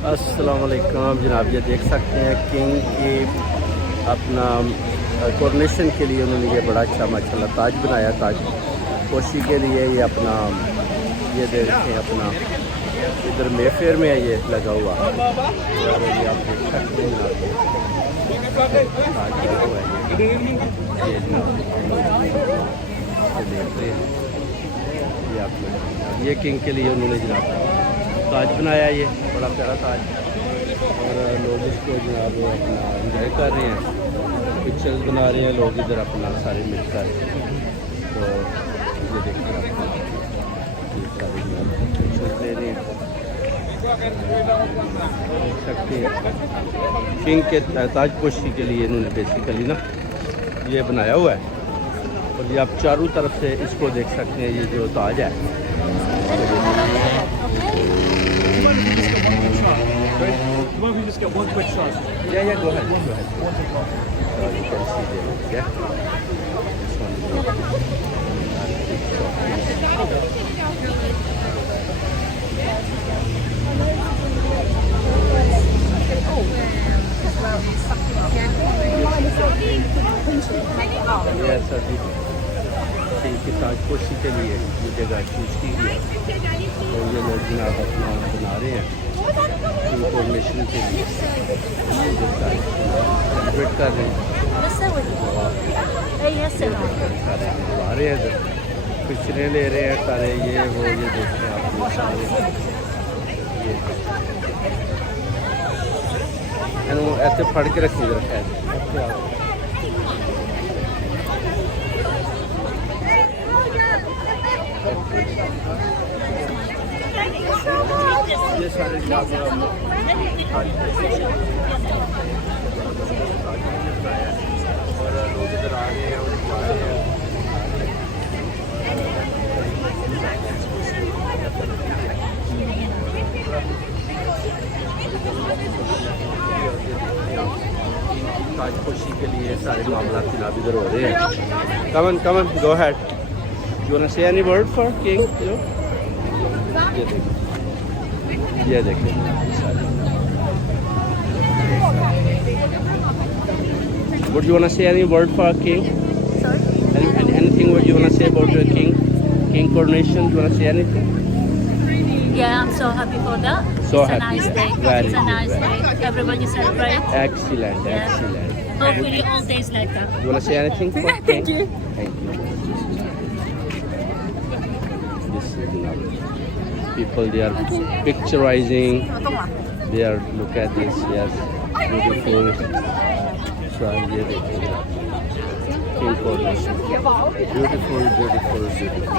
अस्सलाम वालेकुम जनाब, ये देख सकते हैं किंग की अपना कोरोनेशन के लिए उन्होंने ये बड़ा अच्छा माशाल्लाह ताज बनाया। ताज पोशी के लिए ये अपना ये देखते हैं अपना इधर मेफेयर में है ये लगा हुआ। और ये आप देख सकते हैं ताज लगा हुआ है ये जनाब देख रहे हैं ये आपने ये किंग के लिए उन्होंने जनाब ताज बनाया। ये बड़ा प्यारा ताज और लोग इसको जनाब अपना इंजॉय कर रहे हैं, पिक्चर्स बना रहे हैं लोग इधर अपना सारे मिलकर। तो ये देखिए आपको सारे पिक्चर्स ले रहे हैं, देख सकते हैं किंग के ताजपोशी के लिए इन्होंने बेसिकली ना ये बनाया हुआ है। और ये आप चारों तरफ से इसको देख सकते हैं, ये जो ताज है। You want me to just get one quick shot? Yeah, go ahead. So you can see there, yeah. This one. Yeah, sir. इनकी ताजपोशी के लिए ये जगह चूज की गई है और ये लोग जनाब अपना बना रहे हैं इंफॉर्मेशन के लिए सेलिब्रेट कर रहे हैं, बना रहे हैं इधर पिक्चरें ले रहे हैं सारे ये वो ये देखते हैं आप सारे ये ऐसे फड़ के रखिए जरा खैर। ये सारे और लोग इधर आ रहे हैं और जा रहे हैं। ताजपोशी के लिए सारे मामला जनाब इधर हो रहे हैं। कमन गो हैड यू वांट टू से एनी वर्ड फॉर किंग। ये देखिए Would you want to say any word for king? Sorry? Anything what you want to say about your king coronation? Do you want to say anything? Yeah, I'm so happy for that. So it's happy. a nice day. Very It's a good, nice very day. Everybody celebrate. Excellent, Yeah. excellent. Hopefully all days like that. You want to say anything for king? Thank you. Thank you. This is people, they are picturizing. They are look at this. Yes, beautiful. So ये देखिए king coronation. Beautiful, beautiful, beautiful.